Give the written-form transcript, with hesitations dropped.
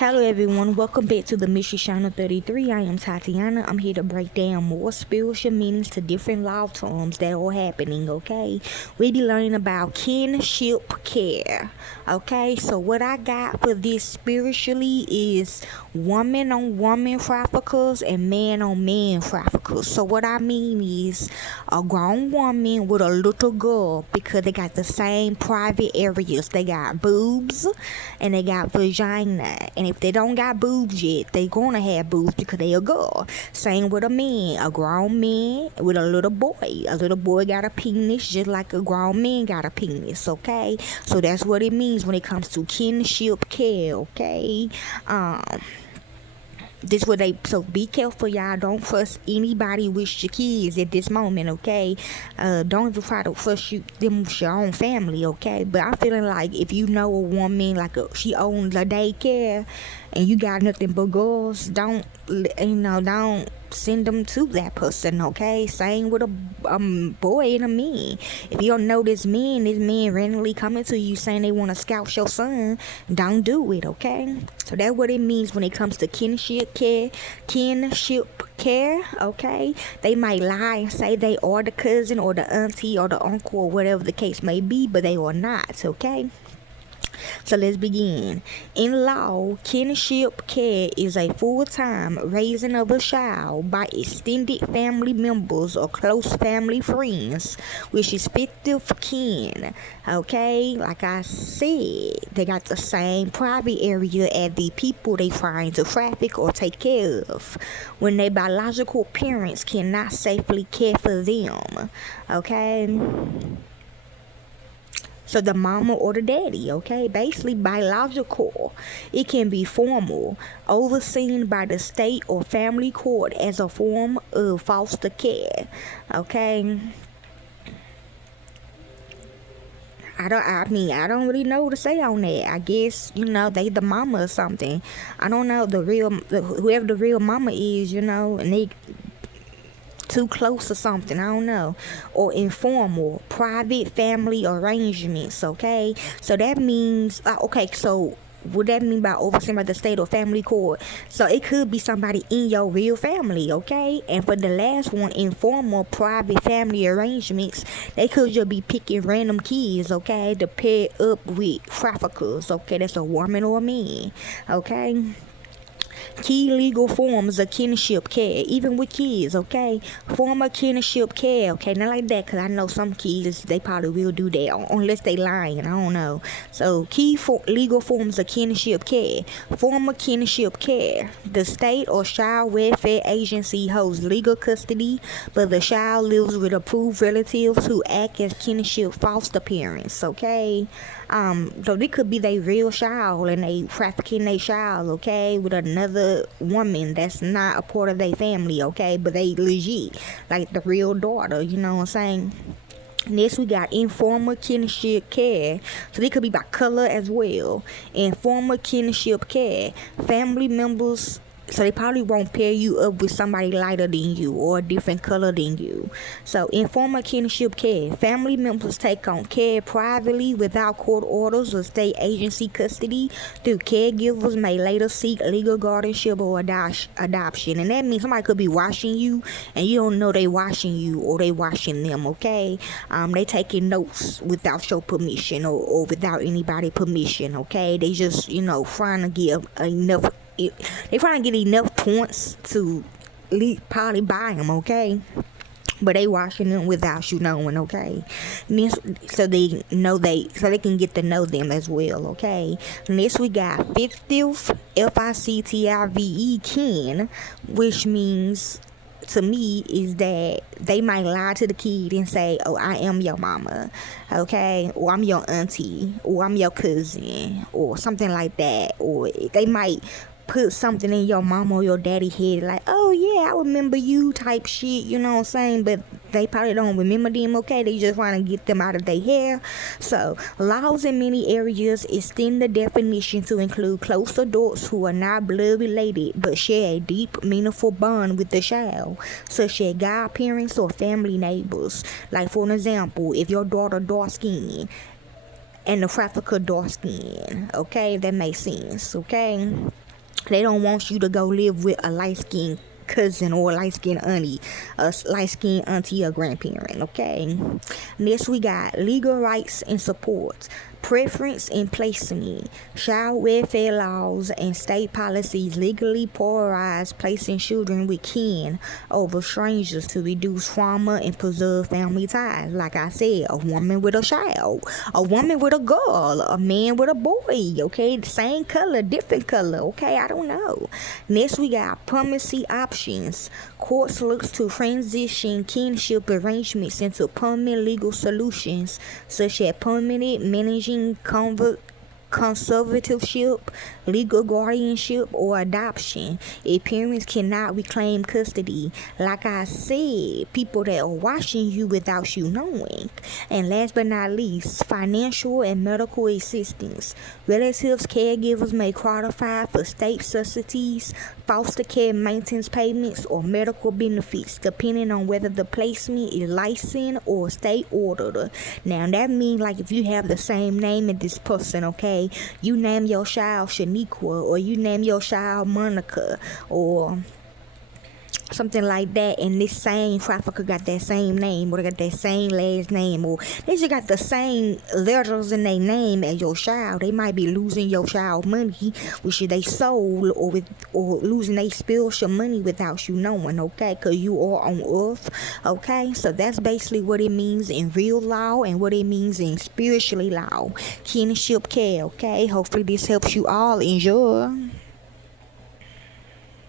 Hello everyone, welcome back to the Mystery Channel 33. I am Tatiana. I'm here to break down more spiritual meanings to different love terms that are happening, okay? We be learning about kinship care, okay? So what I got for this spiritually is woman on woman traffickers and man on man traffickers. So what I mean is a grown woman with a little girl because they got the same private areas. They got boobs and they got vagina. And if they don't got boobs yet, they gonna have boobs because they a girl. Same with a man, a grown man with a little boy. A little boy got a penis just like a grown man got a penis, okay? So that's what it means when it comes to kinship care, okay? This what they so be careful, y'all. Don't trust anybody with your kids at this moment, okay? Don't even try to trust them with your own family, okay? But I'm feeling like if you know a woman like she owns a daycare and you got nothing but girls, don't send them to that person, okay? Same with a boy and a man. If you don't know this man randomly coming to you saying they want to scout your son, don't do it, okay? So that's what it means when it comes to kinship care, okay? They might lie and say they are the cousin or the auntie or the uncle or whatever the case may be, but they are not, okay? So let's begin. In law, kinship care is a full-time raising of a child by extended family members or close family friends, which is fictive kin. Okay, like I said, they got the same private area as the people they trying to traffic or take care of when their biological parents cannot safely care for them. Okay. So the mama or the daddy, okay? Basically biological. It can be formal, overseen by the state or family court as a form of foster care, okay? I don't really know what to say on that. I guess, they the mama or something. I don't know whoever the real mama is, and they too close or something, I don't know, or informal private family arrangements, okay? So that means so what that mean by overseen by the state or family court? So it could be somebody in your real family, okay? And for the last one, informal private family arrangements, they could just be picking random kids, okay, to pair up with traffickers, okay? That's a woman or a man, okay? Key legal forms of kinship care, even with kids, okay? Form of kinship care, okay? Not like that, because I know some kids, they probably will do that, unless they lying, I don't know. So, legal forms of kinship care. Form of kinship care. The state or child welfare agency holds legal custody, but the child lives with approved relatives who act as kinship foster parents, okay? So this could be their real child and they trafficking their child, okay, with another woman that's not a part of their family, okay, but they legit, like the real daughter, you know what I'm saying? Next, we got informal kinship care. So they could be by color as well. Informal kinship care. Family members, so they probably won't pair you up with somebody lighter than you or a different color than you. So informal kinship care. Family members take on care privately without court orders or state agency custody through caregivers may later seek legal guardianship or adoption. And that means somebody could be watching you and you don't know they watching you or they watching them, okay? They taking notes without your permission or without anybody permission, okay? They just, trying to get enough. They trying to get enough points to probably buy them, okay? But they watching them without you knowing, okay? So they can get to know them as well, okay? Next we got fictive, fictive, kin, which means to me is that they might lie to the kid and say, oh, I am your mama, okay, or I'm your auntie, or I'm your cousin, or something like that. Or they might put something in your mama or your daddy head like, oh yeah, I remember you type shit, you know what I'm saying? But they probably don't remember them, okay? They just want to get them out of their hair. So laws in many areas extend the definition to include close adults who are not blood related but share a deep meaningful bond with the child, such as godparents or family neighbors. Like for an example, if your daughter dark skinned and the trafficker dark skin, okay, that makes sense, okay? They don't want you to go live with a light-skinned cousin or a light-skinned auntie, a light-skinned auntie or grandparent, okay? Next, we got legal rights and support, preference and placement, child welfare laws and state policies legally polarize placing children with kin over strangers to reduce trauma and preserve family ties. Like I said, a woman with a child, a woman with a girl, a man with a boy, okay? The same color, different color, okay? I don't know. Next, we got primacy options. Courts look to transition kinship arrangements into permanent legal solutions, such as permanent managing conservatorship, legal guardianship, or adoption if parents cannot reclaim custody. Like I said, people that are watching you without you knowing. And last but not least, financial and medical assistance. Relatives, caregivers may qualify for state subsidies, foster care maintenance payments, or medical benefits depending on whether the placement is licensed or state ordered. Now that means like if you have the same name as this person, okay, you name your child Shaniqua, or you name your child Monica, or something like that, and this same trafficker got that same name, or they got that same last name, or they just got the same letters in their name as your child. They might be losing your child money, which they sold, or losing they spiritual money without you knowing, okay? Because you are on earth, okay? So that's basically what it means in real law and what it means in spiritually law. Kinship care, okay? Hopefully this helps you all. Enjoy.